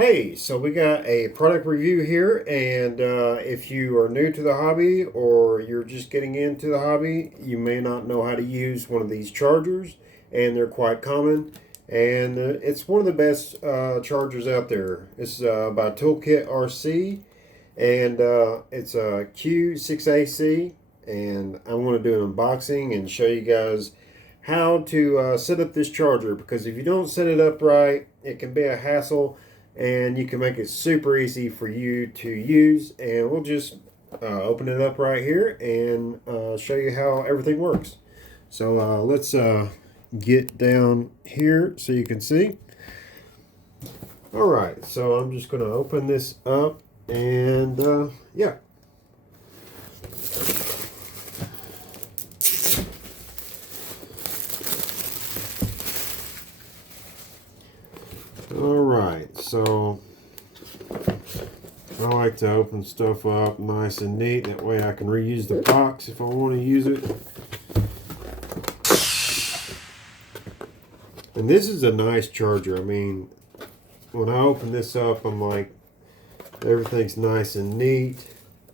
Hey, so we got a product review here, and if you are new to the hobby or you're just getting into the hobby, you may not know how to use one of these chargers, and they're quite common. And it's one of the best chargers out there. It's by ToolkitRC, and it's a Q6AC. And I want to do an unboxing and show you guys how to set up this charger, because if you don't set it up right, it can be a hassle, and you can make it super easy for you to use. And we'll just open it up right here and show you how everything works. So let's get down here so you can see. All right, so I'm just going to open this up, and yeah. Alright, so I like to open stuff up nice and neat. That way I can reuse the box if I want to use it. And this is a nice charger. I mean, when I open this up, I'm like, everything's nice and neat.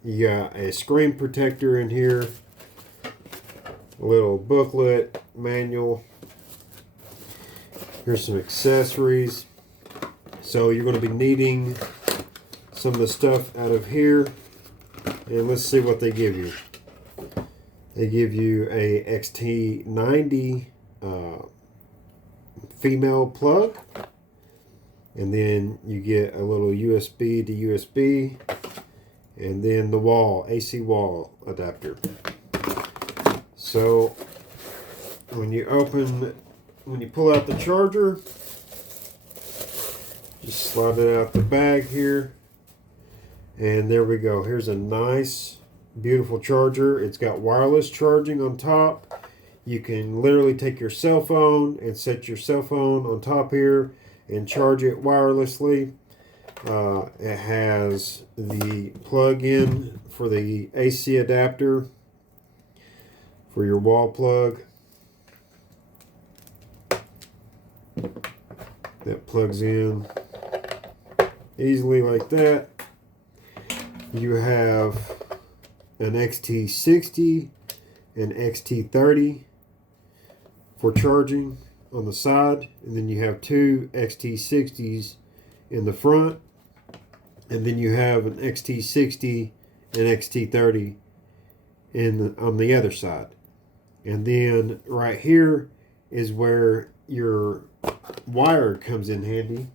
You got a screen protector in here, a little booklet, manual. Here's some accessories. So you're going to be needing some of the stuff out of here, and let's see what they give you. They give you a XT90 female plug, and then you get a little USB to USB, and then the wall, AC wall adapter. So when you pull out the charger, just slide it out the bag here, and there we go. Here's a nice, beautiful charger. It's got wireless charging on top. You can literally take your cell phone and set your cell phone on top here and charge it wirelessly. It has the plug-in for the AC adapter for your wall plug. That plugs in easily like that. You have an XT60 and XT30 for charging on the side, and then you have two XT60s in the front, and then you have an XT60 and XT30 on the other side. And then right here is where your wire comes in handy.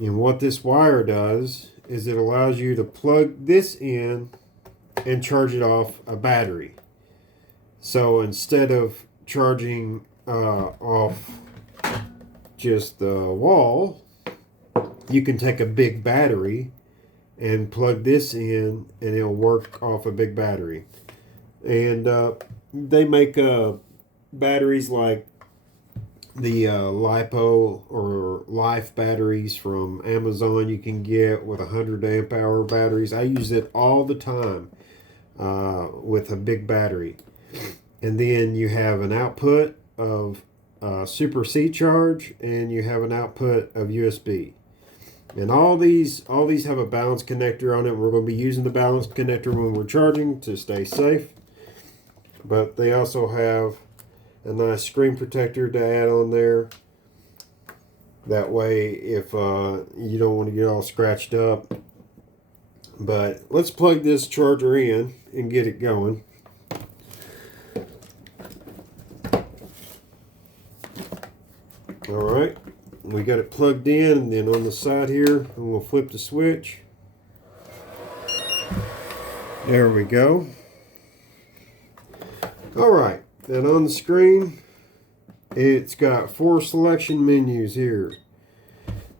And what this wire does is it allows you to plug this in and charge it off a battery. So instead of charging off just the wall, you can take a big battery and plug this in, and it'll work off a big battery. And they make batteries like the LiPo or Life batteries from Amazon. You can get with 100 amp hour batteries. I use it all the time with a big battery. And then you have an output of Super C charge, and you have an output of USB. And all these have a balance connector on it. We're going to be using the balance connector when we're charging to stay safe. But they also have a nice screen protector to add on there. That way, if you don't want to get all scratched up. But let's plug this charger in and get it going. Alright, we got it plugged in, and then on the side here, and we'll flip the switch. There we go. Alright. Then on the screen, it's got 4 selection menus here.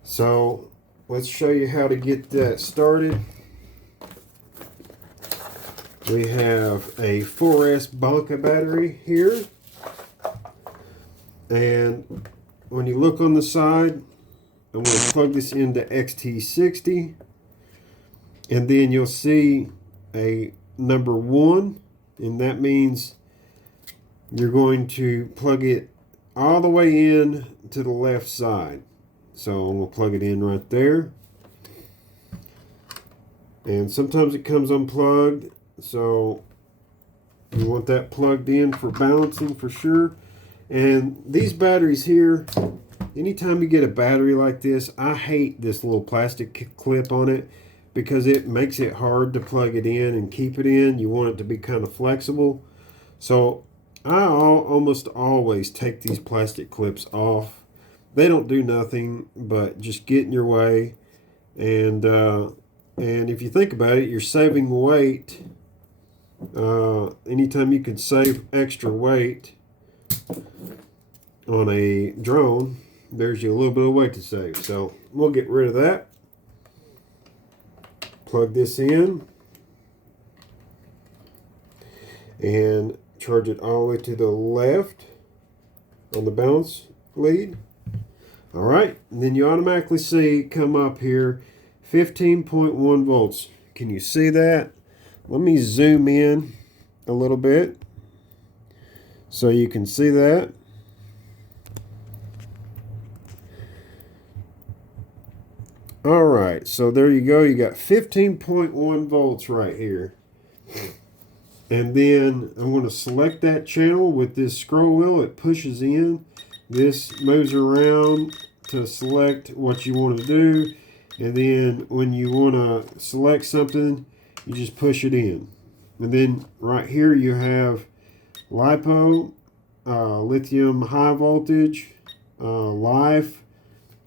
So let's show you how to get that started. We have a 4S Bonka battery here. And when you look on the side, I'm going to plug this into XT60. And then you'll see a number 1, and that means you're going to plug it all the way in to the left side. So we'll plug it in right there. And sometimes it comes unplugged, so you want that plugged in for balancing for sure. And these batteries here, anytime you get a battery like this, I hate this little plastic clip on it because it makes it hard to plug it in and keep it in. You want it to be kind of flexible. So I almost always take these plastic clips off. They don't do nothing but just get in your way. And if you think about it, you're saving weight. Anytime you can save extra weight on a drone, there's you a little bit of weight to save. So we'll get rid of that. Plug this in and charge it all the way to the left on the balance lead. All right, and then you automatically see come up here 15.1 volts. Can you see that? Let me zoom in a little bit so you can see that. All right, so there you go. You got 15.1 volts right here. And then I'm going to select that channel with this scroll wheel. It pushes in. This moves around to select what you want to do. And then when you want to select something, you just push it in. And then right here you have LiPo, lithium high voltage, life,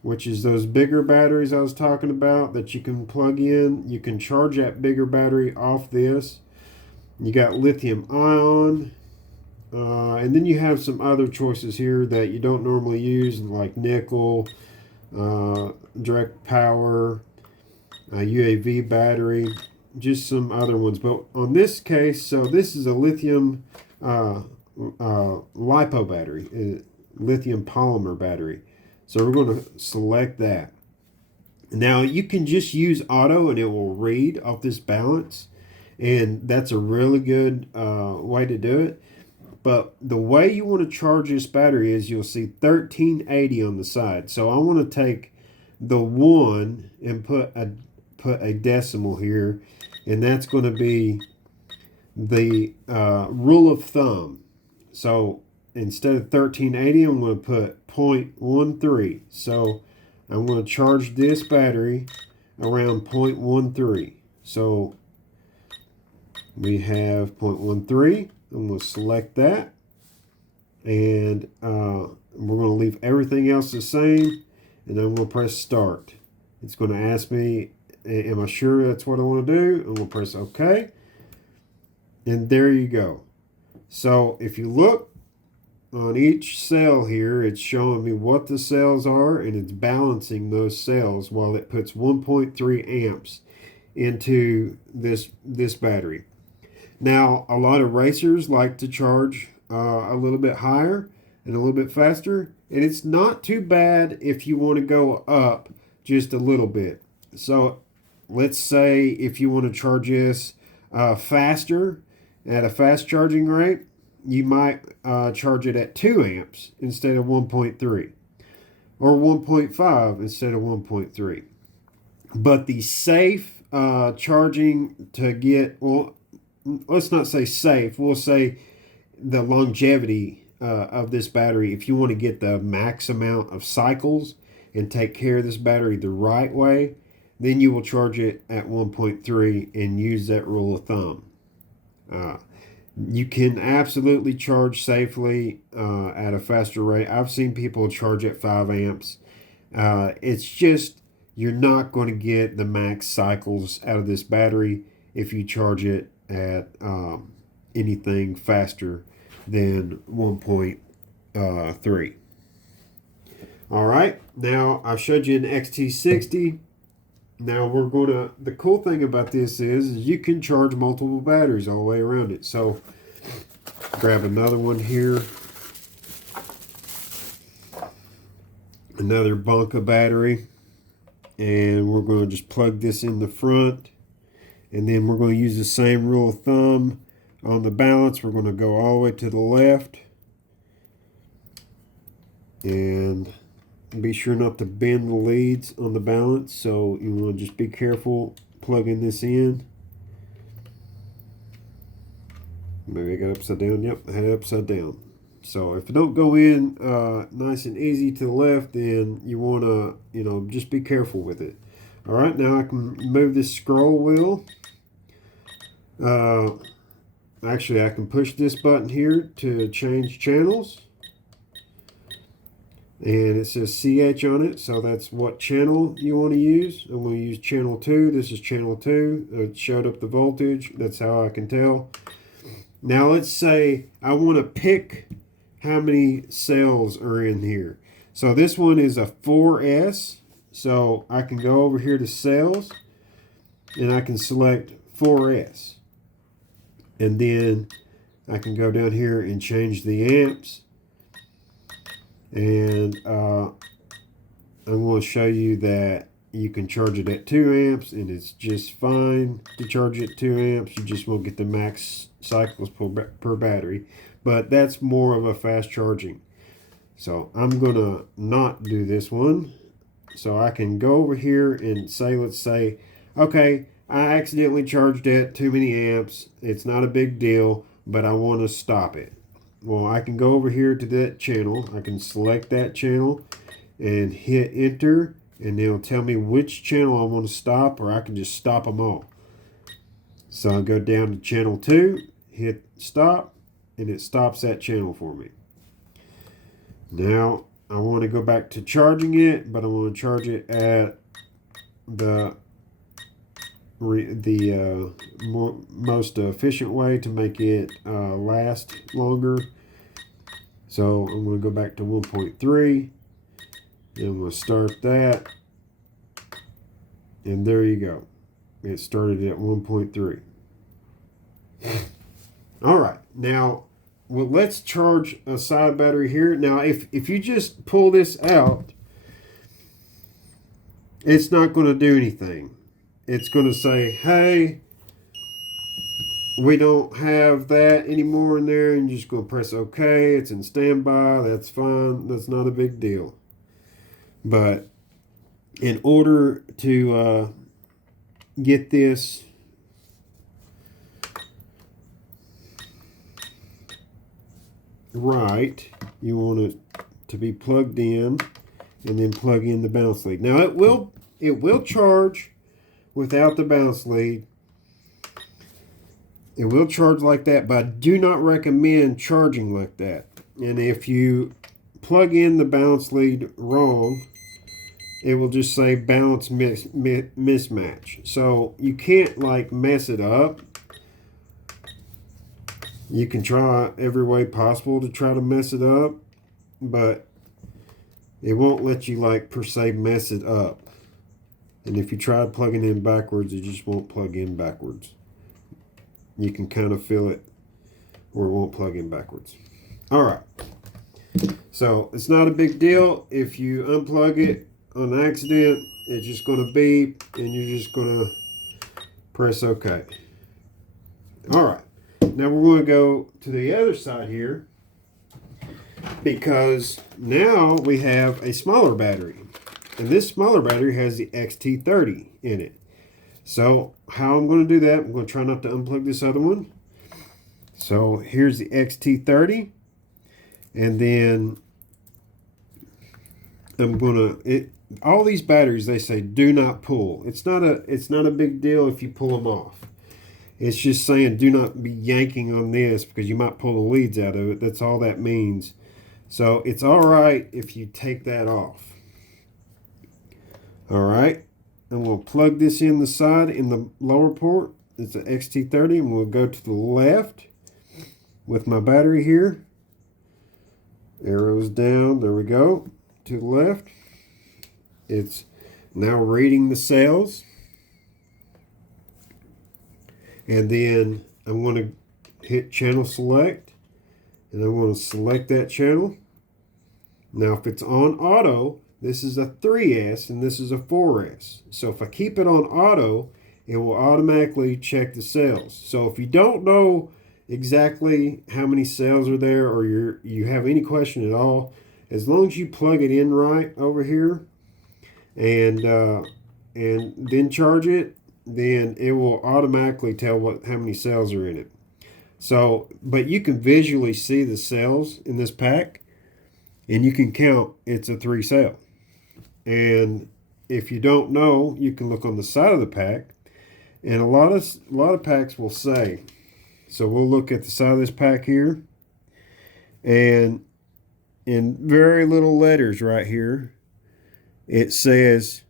which is those bigger batteries I was talking about that you can plug in. You can charge that bigger battery off this. You got lithium ion, and then you have some other choices here that you don't normally use, like nickel, direct power, UAV battery, just some other ones. But on this case, so this is a lithium LiPo battery, lithium polymer battery. So we're going to select that. Now you can just use auto and it will read off this balance. And that's a really good way to do it. But the way you want to charge this battery is you'll see 1380 on the side. So I want to take the 1 and put a decimal here. And that's going to be the rule of thumb. So instead of 1380, I'm going to put 0.13. So I'm going to charge this battery around 0.13. So we have 0.13. I'm going to select that. And we're going to leave everything else the same. And I'm going to press start. It's going to ask me, am I sure that's what I want to do? I'm going to press OK. And there you go. So if you look on each cell here, it's showing me what the cells are, and it's balancing those cells while it puts 1.3 amps into this battery. Now, a lot of racers like to charge a little bit higher and a little bit faster, and it's not too bad if you want to go up just a little bit. So let's say if you want to charge this faster at a fast charging rate, you might charge it at 2 amps instead of 1.3, or 1.5 instead of 1.3. But the safe charging to get, well, let's not say safe, we'll say the longevity of this battery, if you want to get the max amount of cycles and take care of this battery the right way, then you will charge it at 1.3 and use that rule of thumb. You can absolutely charge safely at a faster rate. I've seen people charge at 5 amps. It's just you're not going to get the max cycles out of this battery if you charge it at anything faster than 1.3. All right, now I've showed you an XT60. Now we're going to, the cool thing about this is you can charge multiple batteries all the way around it. So grab another one here. Another Bonka battery. And we're going to just plug this in the front. And then we're going to use the same rule of thumb on the balance. We're going to go all the way to the left. And be sure not to bend the leads on the balance, so you want to just be careful plugging this in. Maybe I got upside down. Yep, I had it upside down. So if it don't go in nice and easy to the left, then you want to, just be careful with it. All right, now I can move this scroll wheel. Actually, I can push this button here to change channels. And it says CH on it, so that's what channel you want to use. I'm going to use channel 2. This is channel 2. It showed up the voltage. That's how I can tell. Now let's say I want to pick how many cells are in here. So this one is a 4S. So I can go over here to cells and I can select 4S. And then I can go down here and change the amps. And I'm going to show you that you can charge it at 2 amps and it's just fine to charge it at 2 amps. You just won't get the max cycles per battery, but that's more of a fast charging. So I'm going to not do this one. So I can go over here and say, let's say, okay, I accidentally charged at too many amps. It's not a big deal, but I want to stop it. Well, I can go over here to that channel. I can select that channel and hit enter, and it'll tell me which channel I want to stop, or I can just stop them all. So I go down to channel 2, hit stop, and it stops that channel for me. Now I want to go back to charging it, but I want to charge it at the most efficient way to make it last longer. So I'm going to go back to 1.3 and I'm going to start that, and there you go, it started at 1.3. all right, now let's charge a side battery here. Now if you just pull this out, it's not going to do anything. It's going to say, hey, we don't have that anymore in there, and you're just going to press OK. It's in standby. That's fine. That's not a big deal. But in order to get this right, you want it to be plugged in and then plug in the balance lead. Now it will charge without the balance lead. It will charge like that, but I do not recommend charging like that. And if you plug in the balance lead wrong, it will just say balance mismatch. So you can't like mess it up. You can try every way possible to try to mess it up, but it won't let you like per se mess it up. And if you try plugging in backwards, it just won't plug in backwards. You can kind of feel it where it won't plug in backwards. All right. So it's not a big deal. If you unplug it on accident, it's just going to beep and you're just going to press OK. All right. Now we're going to go to the other side here, because now we have a smaller battery. And this smaller battery has the XT30 in it. So how I'm going to do that, I'm going to try not to unplug this other one. So here's the XT30. And then I'm going to, all these batteries, they say do not pull. It's not a big deal if you pull them off. It's just saying do not be yanking on this because you might pull the leads out of it. That's all that means. So it's all right if you take that off. All right. And we'll plug this in the side in the lower port. It's an XT30, and we'll go to the left with my battery here. Arrows down. There we go. To the left. It's now reading the cells. And then I'm going to hit channel select, and I'm going to select that channel. Now if it's on auto, this is a 3S and this is a 4S. So if I keep it on auto, it will automatically check the cells. So if you don't know exactly how many cells are there, or you have any question at all, as long as you plug it in right over here and then charge it, then it will automatically tell how many cells are in it. So, but you can visually see the cells in this pack, and you can count it's a 3 cell. And if you don't know, you can look on the side of the pack, and a lot of packs will say. So we'll look at the side of this pack here, and in very little letters right here, it says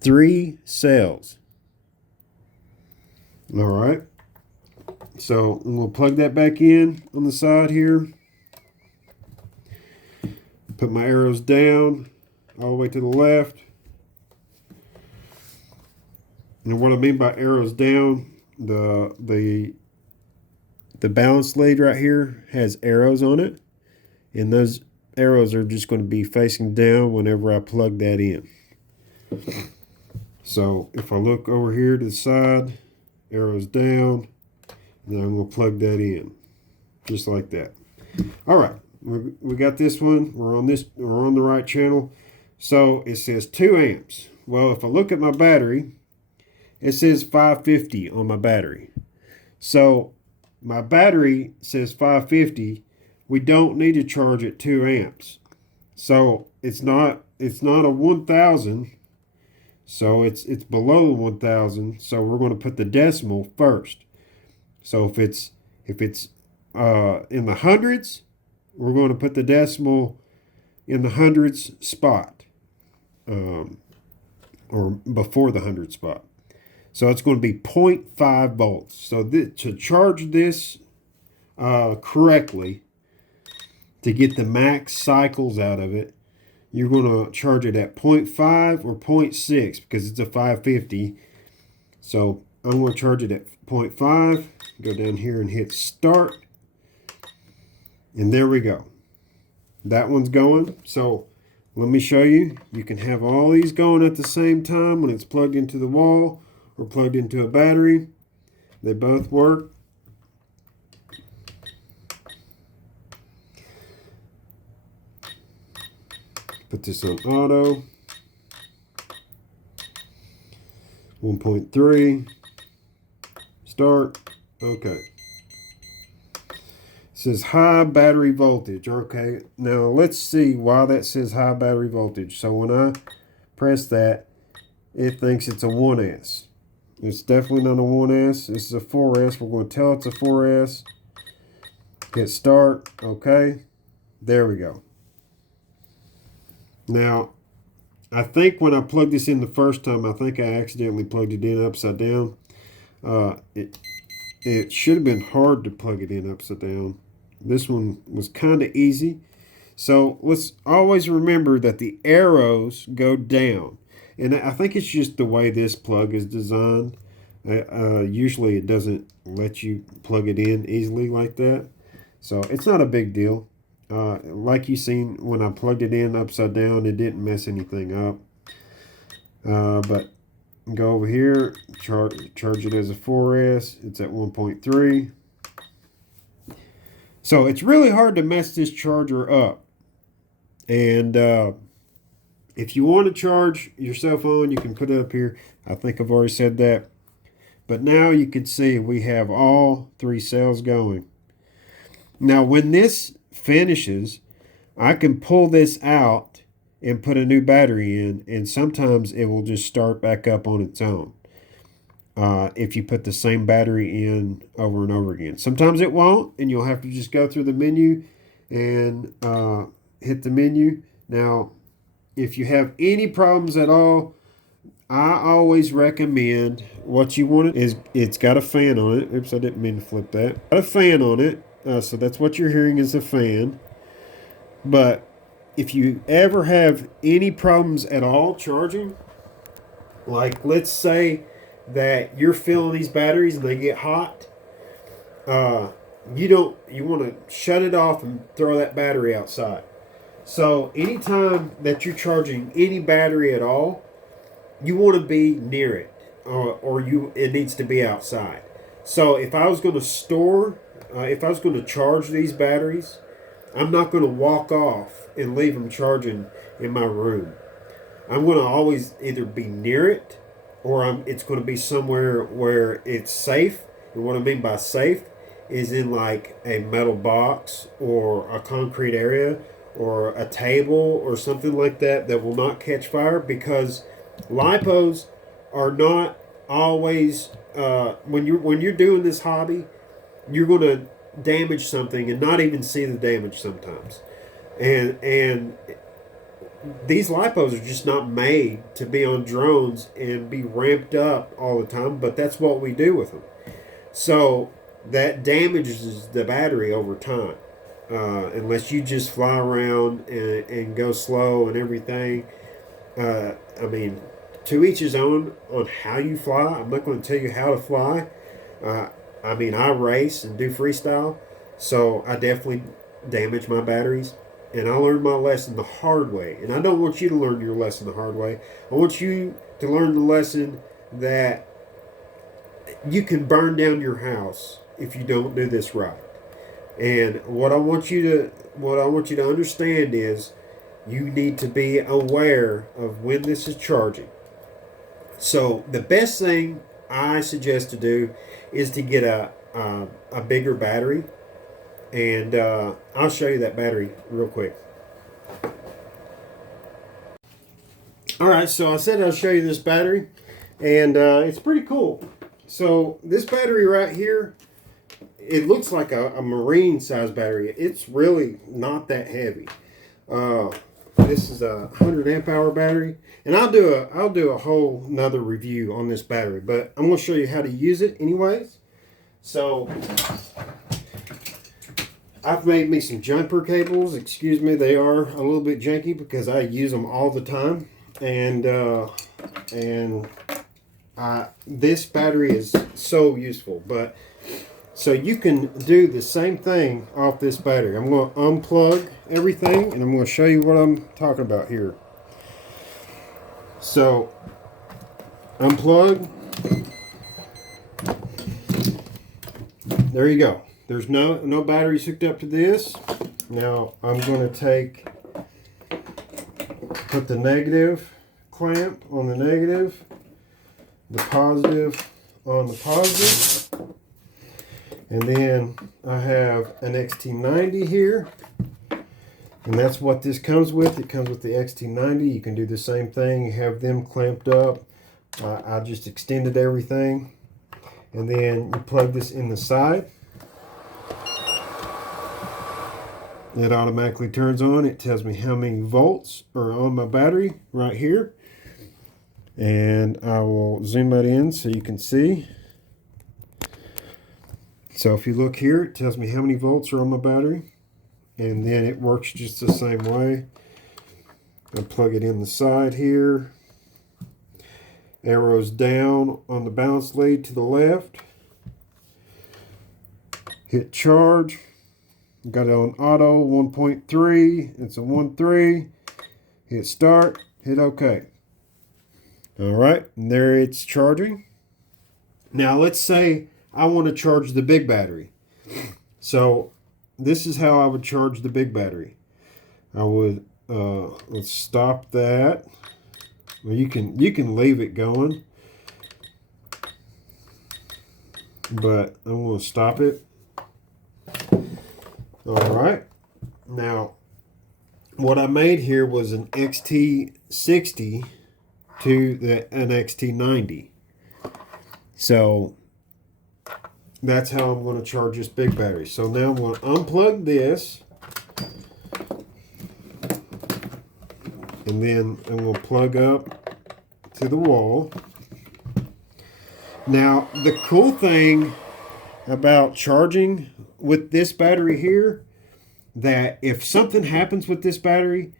3 cells. All right. So we'll plug that back in on the side here. Put my arrows down all the way to the left. And what I mean by arrows down, the balance lead right here has arrows on it, and those arrows are just going to be facing down whenever I plug that in. So if I look over here to the side, arrows down, then I'm going to plug that in, just like that. All right, we got this one. We're on the right channel. So it says 2 amps. Well, if I look at my battery, it says 550 on my battery. So my battery says 550. We don't need to charge at 2 amps. So it's not a 1000. So it's below 1000. So we're going to put the decimal first. So if it's in the hundreds, we're going to put the decimal in the hundreds spot, or before the 100 spot. So it's going to be 0.5 volts. So to charge this correctly, to get the max cycles out of it, you're going to charge it at 0.5 or 0.6 because it's a 550. So I'm going to charge it at 0.5. Go down here and hit start. And there we go. That one's going. So let me show you. You can have all these going at the same time when it's plugged into the wall or plugged into a battery. They both work. Put this on auto. 1.3. Start. Okay. It says high battery voltage. Okay. Now let's see why that says high battery voltage. So when I press that, it thinks it's a 1S. It's definitely not a 1S. This is a 4S. We're going to tell it's a 4S. Hit start. Okay. There we go. Now, I think when I plugged this in the first time, I think I accidentally plugged it in upside down. It should have been hard to plug it in upside down. This one was kind of easy. So let's always remember that the arrows go down. And I think it's just the way this plug is designed. Usually it doesn't let you plug it in easily like that. So it's not a big deal. Like you seen when I plugged it in upside down, it didn't mess anything up. But go over here, charge it as a 4S. It's at 1.3. So it's really hard to mess this charger up. And if you want to charge your cell phone, you can put it up here. I think I've already said that. But now you can see we have all 3 cells going. Now when this finishes, I can pull this out and put a new battery in, and sometimes it will just start back up on its own if you put the same battery in over and over again. Sometimes it won't, and you'll have to just go through the menu and hit the menu. Now if you have any problems at all, I always recommend what you want is it's got a fan on it. Oops, I didn't mean to flip that. Got a fan on it. So that's what you're hearing is a fan. But if you ever have any problems at all charging, like let's say that you're filling these batteries and they get hot, you want to shut it off and throw that battery outside. So anytime that you're charging any battery at all, you want to be near it, or it needs to be outside. So if I was going to if I was going to charge these batteries, I'm not going to walk off and leave them charging in my room. I'm going to always either be near it, or it's going to be somewhere where it's safe. And what I mean by safe is in like a metal box or a concrete area or a table or something like that that will not catch fire, because lipos are not always when you're doing this hobby, you're going to damage something and not even see the damage sometimes. And these lipos are just not made to be on drones and be ramped up all the time, but that's what we do with them. So that damages the battery over time. Unless you just fly around and go slow and everything. I mean, to each his own on how you fly. I'm not going to tell you how to fly. I mean, I race and do freestyle, so I definitely damage my batteries. And I learned my lesson the hard way. And I don't want you to learn your lesson the hard way. I want you to learn the lesson that you can burn down your house if you don't do this right. And what I want you to understand is you need to be aware of when this is charging. So the best thing I suggest to do is to get a bigger battery, and I'll show you that battery real quick. All right, so I said I'll show you this battery, and it's pretty cool. So this battery right here, it looks like a marine size battery. It's really not that heavy. This is a 100 amp hour battery, and I'll do a whole nother review on this battery, but I'm going to show you how to use it anyways. So I've made me some jumper cables. Excuse me, they are a little bit janky because I use them all the time, and this battery is so useful. But so you can do the same thing off this battery. I'm going to unplug everything, and I'm going to show you what I'm talking about here. So unplug. There you go. There's no batteries hooked up to this. Now I'm going to put the negative clamp on the negative, the positive on the positive, and then I have an XT90 here, and that's what this comes with. It comes with the XT90. You can do the same thing. You have them clamped up. I just extended everything, and then you plug this in the side. It automatically turns on. It tells me how many volts are on my battery right here. And I will zoom that in so you can see. So if you look here, it tells me how many volts are on my battery. And then it works just the same way. I plug it in the side here. Arrows down on the balance lead to the left. Hit charge. Got it on auto 1.3. It's a 1.3. Hit start. Hit OK. All right, and there it's charging. Now let's say I want to charge the big battery. So this is how I would charge the big battery. I would let's stop that. Well, you can leave it going, but I'm going to stop it. All right. Now, what I made here was an XT60 to an XT90. So that's how I'm going to charge this big battery. So now I'm going to unplug this, and then I'm going to plug up to the wall. Now the cool thing about charging with this battery here, that if something happens with this battery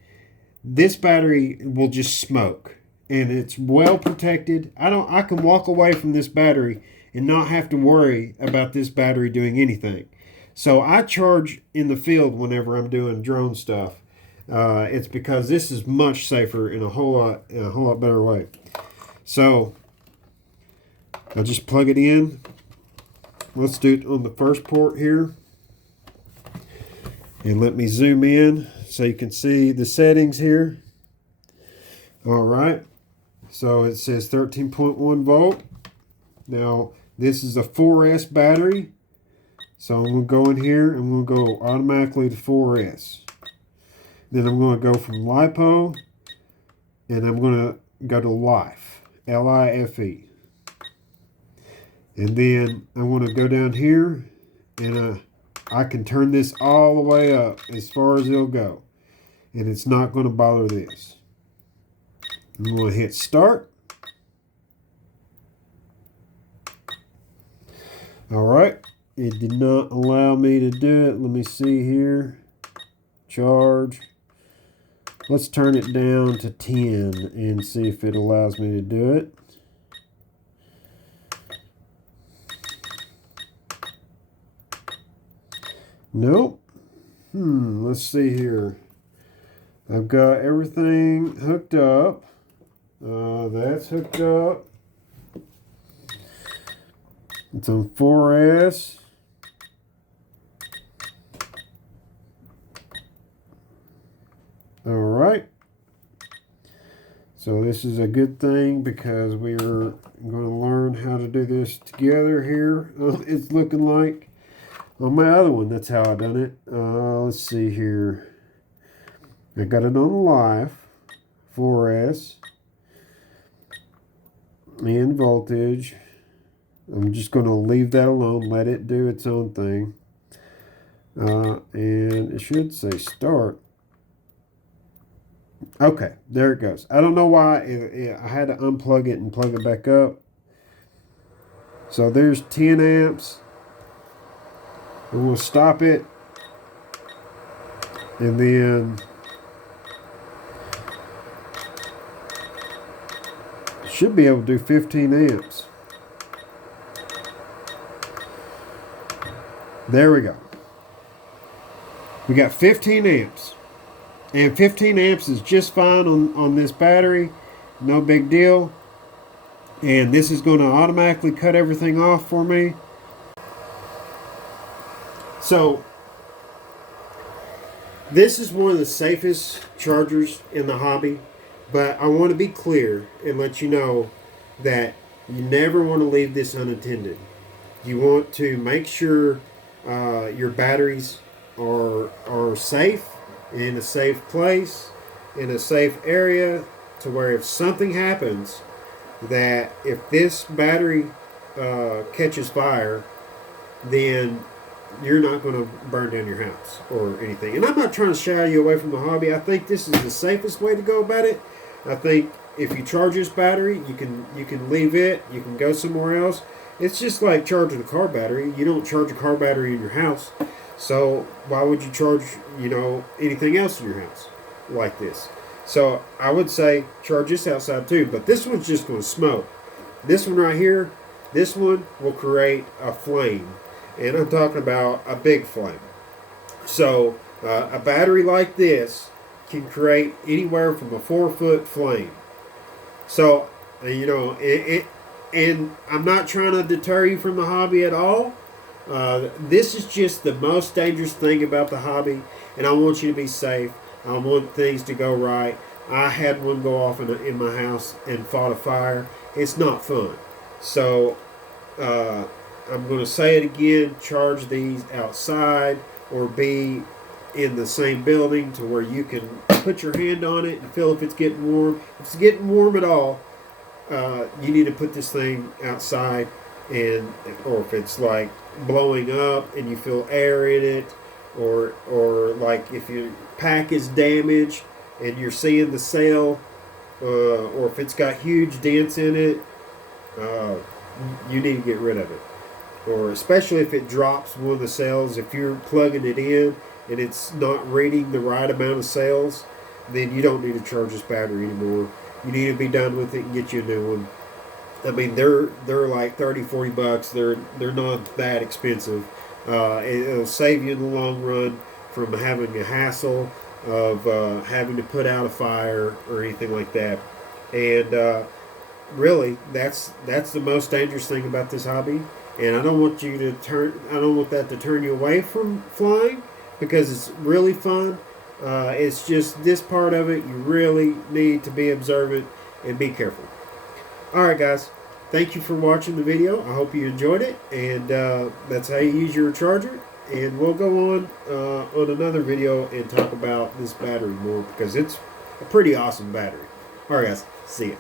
will just smoke, and it's well protected. I can walk away from this battery and not have to worry about this battery doing anything. So I charge in the field whenever I'm doing drone stuff. It's because this is much safer in a whole lot better way. So I'll just plug it in. Let's do it on the first port here. And let me zoom in so you can see the settings here. All right, so it says 13.1 volt. Now this is a 4S battery, so I'm going to go in here and I'm going to go automatically to 4S. Then I'm going to go from LiPo and I'm going to go to Life, L-I-F-E. And then I want to go down here and I can turn this all the way up as far as it'll go. And it's not going to bother this. I'm going to hit start. All right. It did not allow me to do it. Let me see here. Charge. Let's turn it down to 10 and see if it allows me to do it. Nope. Let's see here. I've got everything hooked up. That's hooked up. It's on 4S. All right. So this is a good thing because we're going to learn how to do this together here. It's looking like on my other one, that's how I done it. Let's see here. I got it on live, 4S, and voltage. I'm just going to leave that alone, let it do its own thing. And it should say start. Okay, there it goes. I don't know why I had to unplug it and plug it back up. So there's 10 amps. And we'll stop it. And then should be able to do 15 amps. There we go. We got 15 amps. And 15 amps is just fine on this battery. No big deal. And this is going to automatically cut everything off for me. So, this is one of the safest chargers in the hobby. But I want to be clear and let you know that you never want to leave this unattended. You want to make sure your batteries are safe, in a safe place, in a safe area, to where if something happens, that if this battery catches fire, then you're not going to burn down your house or anything. And I'm not trying to shy you away from the hobby. I think this is the safest way to go about it. I think if you charge this battery, you can leave it. You can go somewhere else. It's just like charging a car battery. You don't charge a car battery in your house. So why would you charge, anything else in your house like this? So I would say charge this outside too. But this one's just going to smoke. This one right here, this one will create a flame. And I'm talking about a big flame. So a battery like this can create anywhere from a 4-foot flame. So, and I'm not trying to deter you from the hobby at all. This is just the most dangerous thing about the hobby, and I want you to be safe. I want things to go right. I had one go off in my house and fought a fire. It's not fun. So I'm going to say it again, charge these outside or be in the same building to where you can put your hand on it and feel if it's getting warm. If it's getting warm at all, you need to put this thing outside, or if it's like blowing up and you feel air in it, or like if your pack is damaged and you're seeing the cell, or if it's got huge dents in it, you need to get rid of it. Or especially if it drops one of the cells, if you're plugging it in and it's not reading the right amount of cells, then you don't need to charge this battery anymore. You need to be done with it and get you a new one. I mean, they're like $30-40. They're not that expensive. It'll save you in the long run from having a hassle of having to put out a fire or anything like that. And really, that's the most dangerous thing about this hobby. And I don't want you to I don't want that to turn you away from flying. because it's really fun. It's just this part of it, you really need to be observant and be careful. Alright guys, thank you for watching the video. I hope you enjoyed it, and that's how you use your charger. And we'll go on another video and talk about this battery more, because it's a pretty awesome battery. Alright guys, see ya.